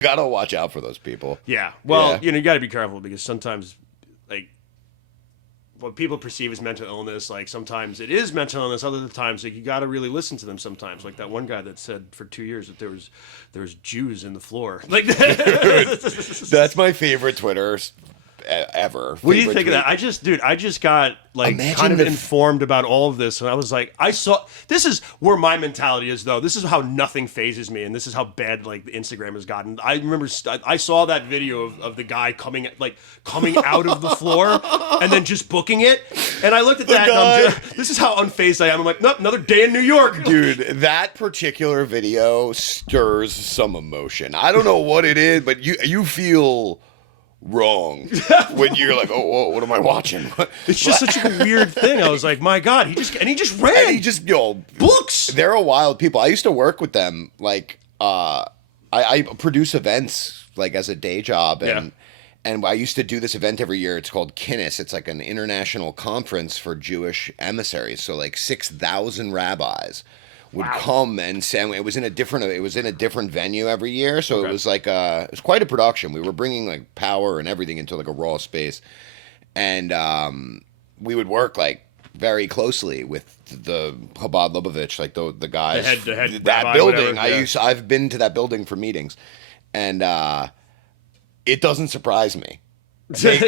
Gotta watch out for those people. Yeah. Well, Yeah. you got to be careful because sometimes, like, what people perceive as mental illness, like sometimes it is mental illness. Other times, like you got to really listen to them. Sometimes, like that one guy that said for 2 years that there was Jews in the floor. Like, That's my favorite Twitter ever. What do you think of that? I just got like Imagine kind of the informed about all of this, and I was like, this is where my mentality is, though. This is how nothing phases me, and this is how bad like the Instagram has gotten. I remember I saw that video of the guy coming out of the floor and then just booking it, and I looked at that, and this is how unfazed I am. I'm like, nope, another day in New York, dude. That particular video stirs some emotion. I don't know what it is, but you feel wrong when you're like, oh, whoa, what am I watching? It's just such a weird thing. I was like, my God, he just ran. And he just, books. They're a wild people. I used to work with them. Like, I produce events like as a day job, and I used to do this event every year. It's called Kinnis. It's like an international conference for Jewish emissaries. So like 6,000 rabbis would come and send. It was in a different venue every year, so it was like it was quite a production. We were bringing like power and everything into like a raw space, and we would work like very closely with the Chabad Lubavitch, like the guys, the head that rabbi, building. whatever, I've been to that building for meetings, and it doesn't surprise me. They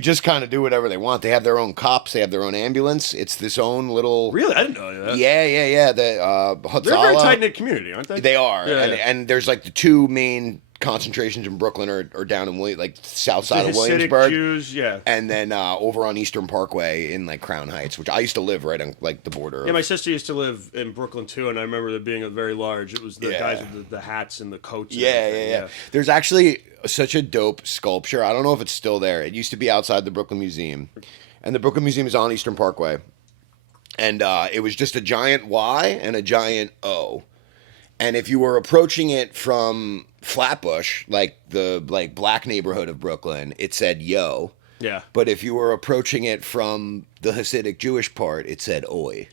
just kind of do whatever they want. They have their own cops. They have their own ambulance. It's this own little. Really, I didn't know that. Yeah. They're a very tight knit community, aren't they? They are, and there's like the two main concentrations in Brooklyn are down in like south side of Williamsburg, Jews, and then over on Eastern Parkway in like Crown Heights, which I used to live right on like the border. Yeah, my sister used to live in Brooklyn too, and I remember there being a very large. It was the guys with the hats and the coats. Yeah. There's actually such a dope sculpture. I don't know if it's still there. It used to be outside the Brooklyn Museum, and the Brooklyn Museum is on Eastern Parkway, and it was just a giant Y and a giant O. And if you were approaching it from Flatbush, like the black neighborhood of Brooklyn, it said yo. Yeah. But if you were approaching it from the Hasidic Jewish part, it said oi.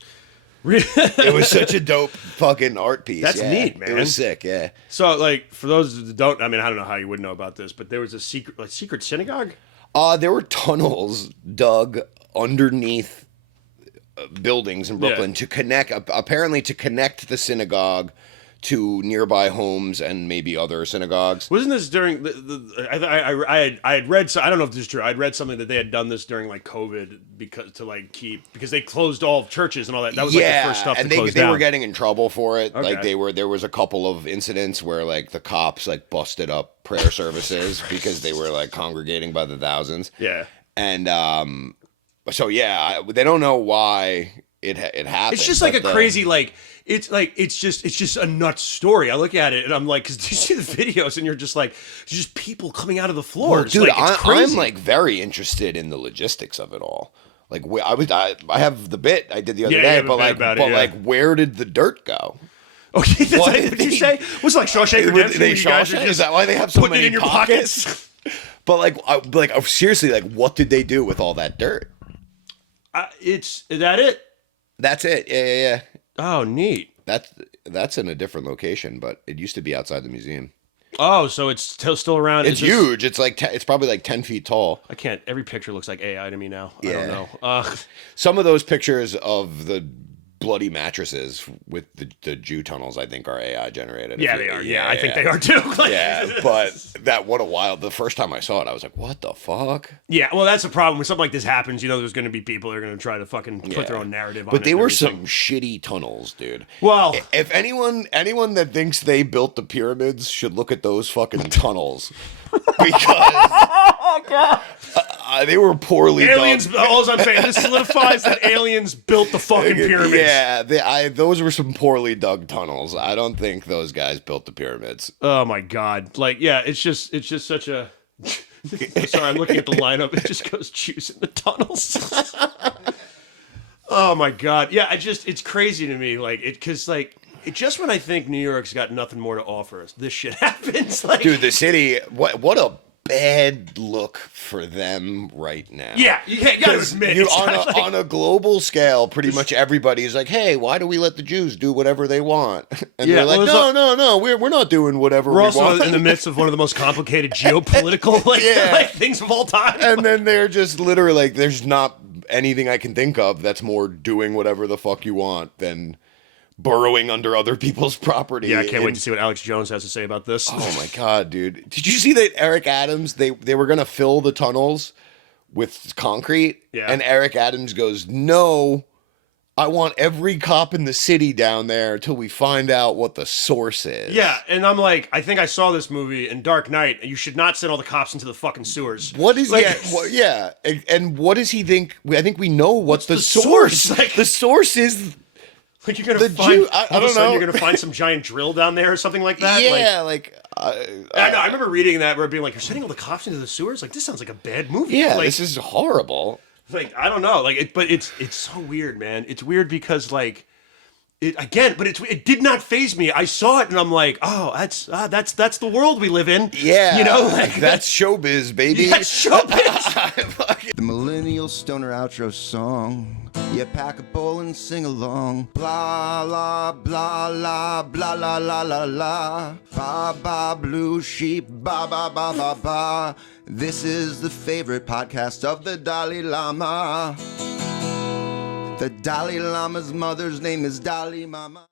Really? It was such a dope fucking art piece. That's neat, man. It was sick, yeah. So, like, for those that don't, I mean, I don't know how you would know about this, but there was a secret synagogue? There were tunnels dug underneath buildings in Brooklyn to connect the synagogue to nearby homes and maybe other synagogues. Wasn't this during I had read, so I don't know if this is true. I'd read something that they had done this during like COVID because they closed all churches and all that. That was like the first stuff. And they were getting in trouble for it. Okay. Like there was a couple of incidents where like the cops like busted up prayer services because they were like congregating by the thousands. Yeah. And so they don't know why it happened. It's just like a crazy it's just a nuts story. I look at it and I'm like, because you see the videos and you're just like, there's just people coming out of the floors. Well, dude, it's crazy. I'm like very interested in the logistics of it all. Like I have the bit I did the other day, but where did the dirt go? Okay, what did you say? Was it like Shawshank Redemption? Is that why they have so many it in your pockets? But seriously, like what did they do with all that dirt? Is that it? That's it. Yeah. Oh, neat. That's in a different location, but it used to be outside the museum. Oh, so it's still around. It's huge. It's like it's probably like 10 feet tall. I can't. Every picture looks like AI to me now. Yeah. I don't know. Some of those pictures of the bloody mattresses with the Jew tunnels, I think, are AI generated. Yeah, they are. Yeah, I think they are too. But the first time I saw it, I was like, what the fuck? Yeah, well, that's the problem. When something like this happens, there's going to be people that are going to try to fucking put their own narrative on it. But they were some shitty tunnels, dude. Well, if anyone that thinks they built the pyramids should look at those fucking tunnels. Because they were poorly aliens dug. All I'm saying, this solidifies that aliens built the fucking pyramids. Yeah, those were some poorly dug tunnels. I don't think those guys built the pyramids. Oh my god! It's just such a. Sorry, I'm looking at the lineup. It just goes Jews in the tunnels. Oh my god! Yeah, it's crazy to me. Just when I think New York's got nothing more to offer us, this shit happens. Dude, the city, what a bad look for them right now. Yeah, you can't gotta admit. On a global scale, pretty much everybody's like, "Hey, why do we let the Jews do whatever they want?" And they're like, "No, we're not doing whatever we want." We're also in the midst of one of the most complicated geopolitical like things of all time. And then they're just literally like, "There's not anything I can think of that's more doing whatever the fuck you want than burrowing under other people's property." Yeah, I can't wait to see what Alex Jones has to say about this. Oh my god, dude! Did you see that Eric Adams? They were gonna fill the tunnels with concrete, and Eric Adams goes, "No, I want every cop in the city down there until we find out what the source is." Yeah, and I'm like, I think I saw this movie in Dark Knight, and you should not send all the cops into the fucking sewers. What is and what does he think? I think we know what's the source. Like, the source is. Like you're gonna find, I don't know. You're gonna find some giant drill down there or something like that. Yeah, I remember reading that where being like, "You're sending all the cops into the sewers." Like this sounds like a bad movie. Yeah, like, this is horrible. Like I don't know, but it's so weird, man. It's weird because like it did not faze me. I saw it and I'm like, oh, that's the world we live in. Yeah, you know, like, that's showbiz, baby. That's showbiz. The Millennial Stoner outro song. Yeah, pack a bowl and sing along. Blah, la, blah, la, blah, la, la, la, la. Ba, ba, blue sheep, ba, ba, ba, ba, ba. This is the favorite podcast of the Dalai Lama. The Dalai Lama's mother's name is Dalai Mama.